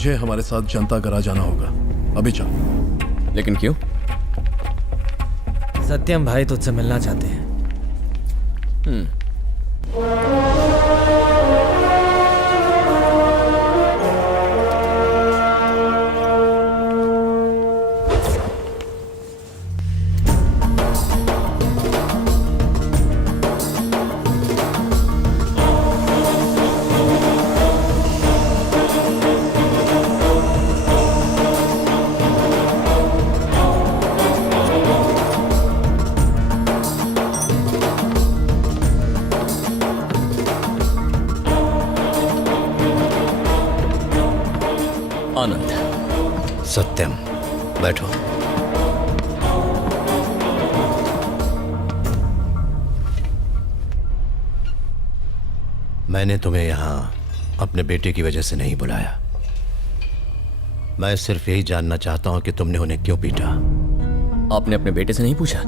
मुझे हमारे साथ जनता गराज जाना होगा। अभी चल। लेकिन क्यों? सत्यम भाई तुझसे मिलना चाहते हैं। आनंद। सत्यम, बैठो। मैंने तुम्हें यहां अपने बेटे की वजह से नहीं बुलाया। मैं सिर्फ यही जानना चाहता हूं कि तुमने उन्हें क्यों पीटा। आपने अपने बेटे से नहीं पूछा?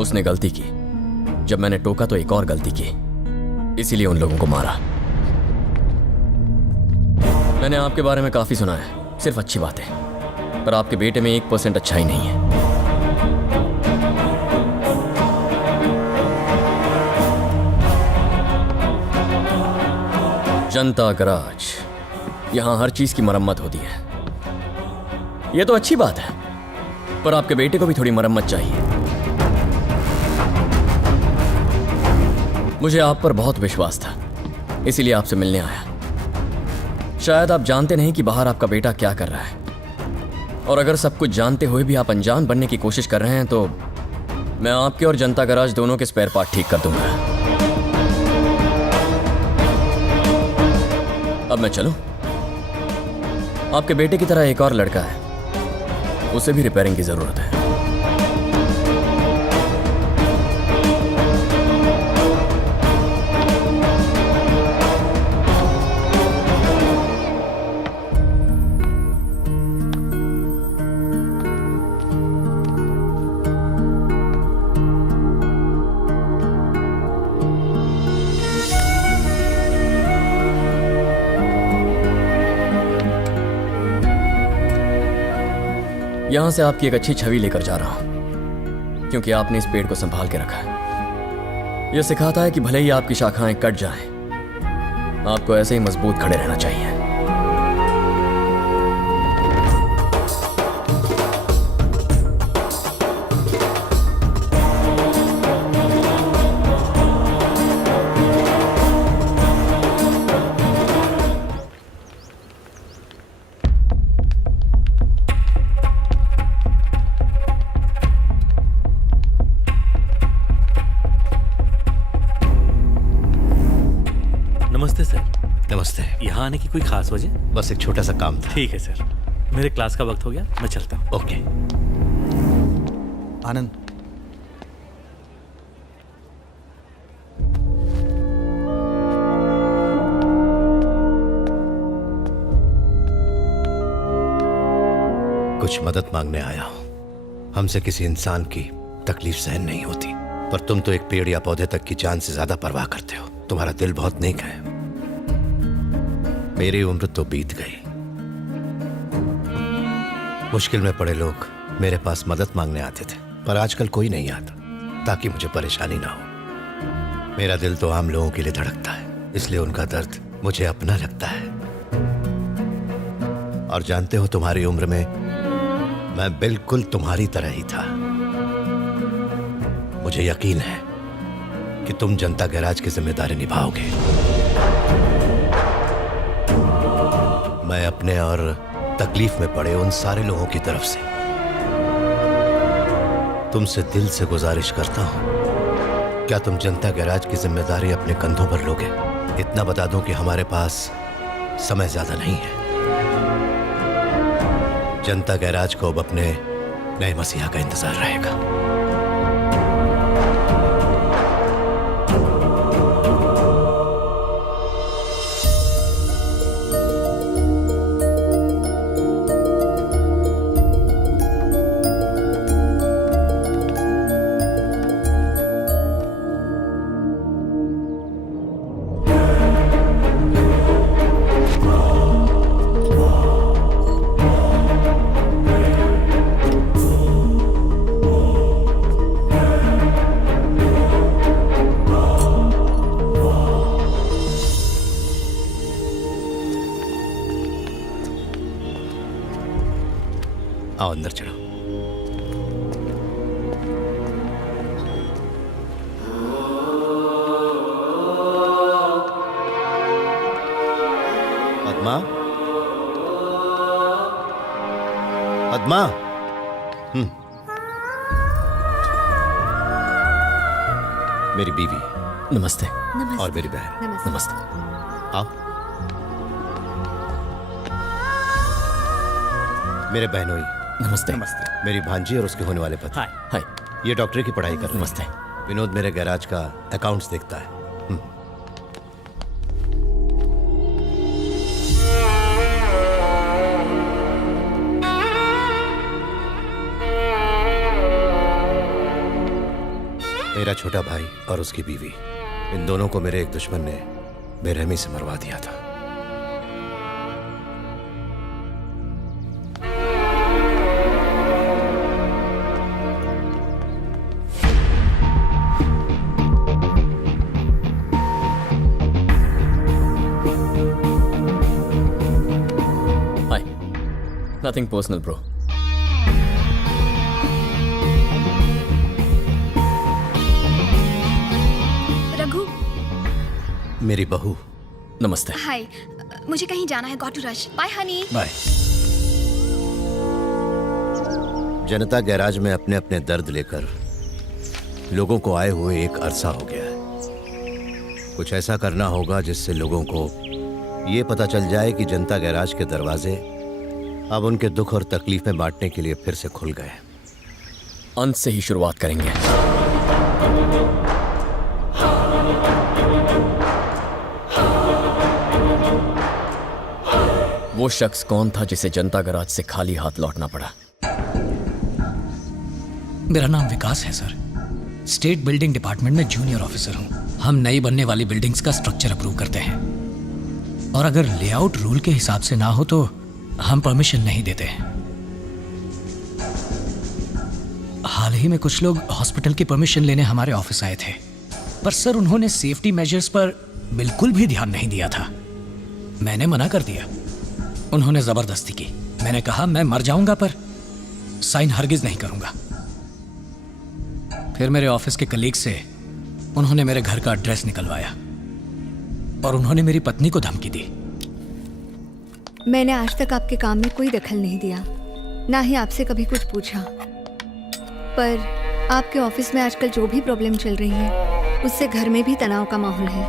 उसने गलती की। जब मैंने टोका तो एक और गलती की, इसीलिए उन लोगों को मारा। मैंने आपके बारे में काफी सुना है, सिर्फ अच्छी बातें, पर आपके बेटे में 1% अच्छाई नहीं है। जनता गराज, यहां हर चीज की मरम्मत होती है। यह तो अच्छी बात है, पर आपके बेटे को भी थोड़ी मरम्मत चाहिए। मुझे आप पर बहुत विश्वास था, इसीलिए आपसे मिलने आया। शायद आप जानते नहीं कि बाहर आपका बेटा क्या कर रहा है, और अगर सब कुछ जानते हुए भी आप अनजान बनने की कोशिश कर रहे हैं तो मैं आपके और जनता गराज दोनों के स्पेयर पार्ट ठीक कर दूंगा। अब मैं चलूं? आपके बेटे की तरह एक और लड़का है, उसे भी रिपेयरिंग की जरूरत है। यहां से आपकी एक अच्छी छवि लेकर जा रहा हूं, क्योंकि आपने इस पेड़ को संभाल के रखा है। यह सिखाता है कि भले ही आपकी शाखाएं कट जाएं, आपको ऐसे ही मजबूत खड़े रहना चाहिए। नमस्ते सर। नमस्ते। यहाँ आने की कोई खास वजह? बस एक छोटा सा काम था। ठीक है सर, मेरे क्लास का वक्त हो गया, मैं चलता हूँ। ओके। आनंद, कुछ मदद मांगने आया हूं। हमसे किसी इंसान की तकलीफ सहन नहीं होती, पर तुम तो एक पेड़ या पौधे तक की जान से ज्यादा परवाह करते हो। तुम्हारा दिल बहुत नेक है। मेरी उम्र तो बीत गई। मुश्किल में पड़े लोग मेरे पास मदद मांगने आते थे, पर आजकल कोई नहीं आता, ताकि मुझे परेशानी ना हो। मेरा दिल तो आम लोगों के लिए धड़कता है, इसलिए उनका दर्द मुझे अपना लगता है। और जानते हो, तुम्हारी उम्र में मैं बिल्कुल तुम्हारी तरह ही था। मुझे यकीन है कि तुम जनता गैराज की जिम्मेदारी निभाओगे। मैं अपने और तकलीफ में पड़े उन सारे लोगों की तरफ से तुमसे दिल से गुजारिश करता हूं, क्या तुम जनता गैराज की जिम्मेदारी अपने कंधों पर लोगे? इतना बता दूं कि हमारे पास समय ज्यादा नहीं है। जनता गैराज को अब अपने नए मसीहा का इंतजार रहेगा। आओ अंदर चलो। पद्मा, पद्मा। मेरी बीवी नमस्ते। और मेरी बहन। नमस्ते। आओ। मेरे बहनोई। नमस्ते। मेरी भांजी और उसके होने वाले पति। हाय। हाय। ये डॉक्टरी की पढ़ाई कर रहे हैं। नमस्ते। विनोद मेरे गैराज का अकाउंट्स देखता है। मेरा छोटा भाई और उसकी बीवी, इन दोनों को मेरे एक दुश्मन ने बेरहमी से मरवा दिया था। Hi. Nothing personal bro. Raghu. मेरी बहू। नमस्ते। हाय, मुझे कहीं जाना है, got to rush. Bye honey. Bye. Janata garage में अपने अपने दर्द लेकर लोगों को आए हुए एक अरसा हो गया है। कुछ ऐसा करना होगा जिससे लोगों को ये पता चल जाए कि जनता गैराज के दरवाजे अब उनके दुख और तकलीफें बांटने के लिए फिर से खुल गए। अंत से ही शुरुआत करेंगे। वो शख्स कौन था जिसे जनता गैराज से खाली हाथ लौटना पड़ा? मेरा नाम विकास है सर। स्टेट बिल्डिंग डिपार्टमेंट में जूनियर ऑफिसर हूँ। हम नई बनने वाली बिल्डिंग्स का स्ट्रक्चर अप्रूव करते हैं, और अगर लेआउट रूल के हिसाब से ना हो तो हम परमिशन नहीं देते हैं। हाल ही में कुछ लोग हॉस्पिटल की परमिशन लेने हमारे ऑफिस आए थे, पर सर उन्होंने सेफ्टी मेजर्स पर बिल्कुल भी ध्यान नहीं दिया था। मैंने मना कर दिया। उन्होंने जबरदस्ती की। मैंने कहा मैं मर जाऊंगा पर साइन हरगिज नहीं करूंगा। फिर मेरे ऑफिस के कलीग से उन्होंने मेरे घर का एड्रेस निकलवाया और उन्होंने मेरी पत्नी को धमकी दी। मैंने आज तक आपके काम में कोई दखल नहीं दिया, ना ही आपसे कभी कुछ पूछा, पर आपके ऑफिस में आजकल जो भी प्रॉब्लम चल रही है उससे घर में भी तनाव का माहौल है।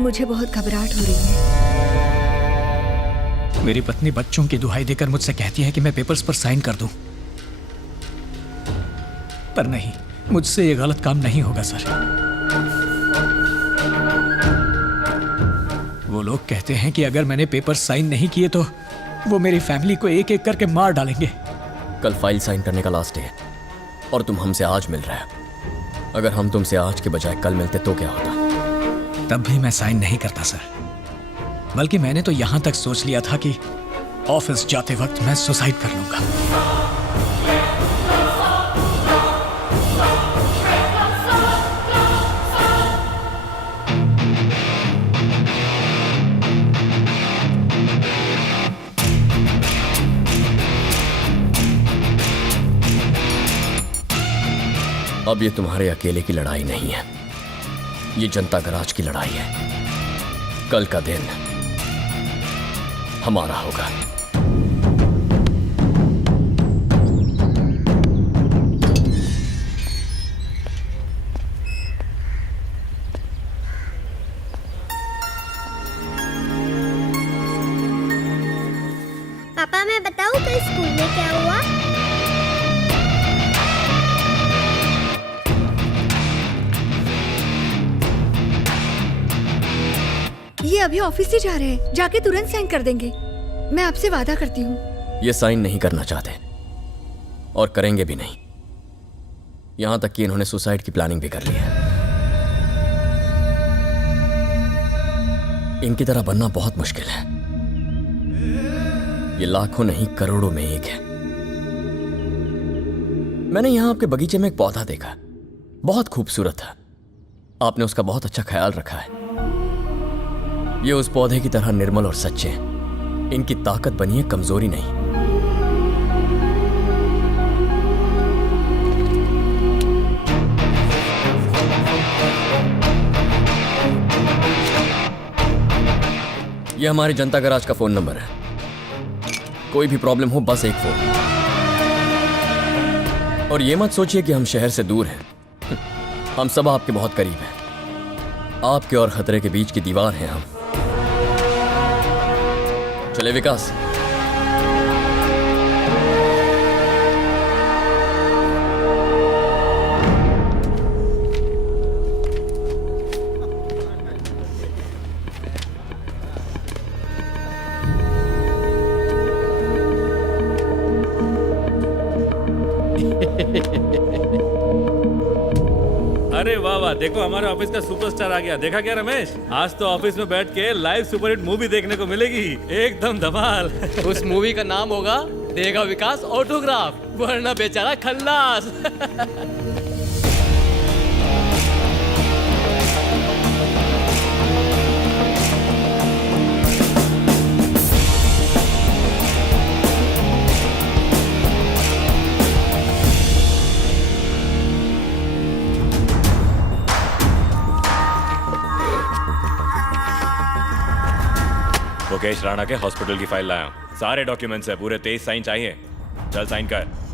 मुझे बहुत घबराहट हो रही है। मेरी पत्नी बच्चों की दुहाई देकर मुझसे कहती है कि मैं पेपर्स पर साइन कर दूं, पर नहीं, मुझसे ये गलत काम नहीं होगा सर। वो लोग कहते हैं कि अगर मैंने पेपर साइन नहीं किए तो वो मेरी फैमिली को एक एक करके मार डालेंगे। कल फाइल साइन करने का लास्ट डे है और तुम हमसे आज मिल रहे हो। अगर हम तुमसे आज के बजाय कल मिलते तो क्या होता? तब भी मैं साइन नहीं करता सर, बल्कि मैंने तो यहां तक सोच लिया था कि ऑफिस जाते वक्त मैं सुसाइड कर लूंगा। अब ये तुम्हारे अकेले की लड़ाई नहीं है, ये जनता गैराज की लड़ाई है। कल का दिन हमारा होगा। पापा मैं बताऊं कल स्कूल में क्या हुआ? ये अभी ऑफिस ही जा रहे हैं, जाके तुरंत साइन कर देंगे। मैं आपसे वादा करती हूँ। ये साइन नहीं करना चाहते और करेंगे भी नहीं। यहां तक कि इन्होंने सुसाइड की प्लानिंग भी कर ली है। इनकी तरह बनना बहुत मुश्किल है। ये लाखों नहीं करोड़ों में एक है। मैंने यहां आपके बगीचे में एक पौधा देखा, बहुत खूबसूरत था। आपने उसका बहुत अच्छा ख्याल रखा है। ये उस पौधे की तरह निर्मल और सच्चे हैं। इनकी ताकत बनी है कमजोरी नहीं। ये हमारे जनता गराज का फोन नंबर है। कोई भी प्रॉब्लम हो बस एक फोन। और ये मत सोचिए कि हम शहर से दूर हैं। हम सब आपके बहुत करीब हैं। आपके और खतरे के बीच की दीवार हैं हम। चले विकास। अरे वाह वाह, देखो हमारे ऑफिस का सुपरस्टार आ गया। देखा क्या रमेश, आज तो ऑफिस में बैठ के लाइव सुपरहिट मूवी देखने को मिलेगी। एकदम धमाल। उस मूवी का नाम होगा देगा विकास ऑटोग्राफ, वरना बेचारा खल्लास। मुकेश राणा के हॉस्पिटल की फाइल लाया हूं। सारे डॉक्यूमेंट्स है, पूरे 23 साइन चाहिए। चल साइन कर।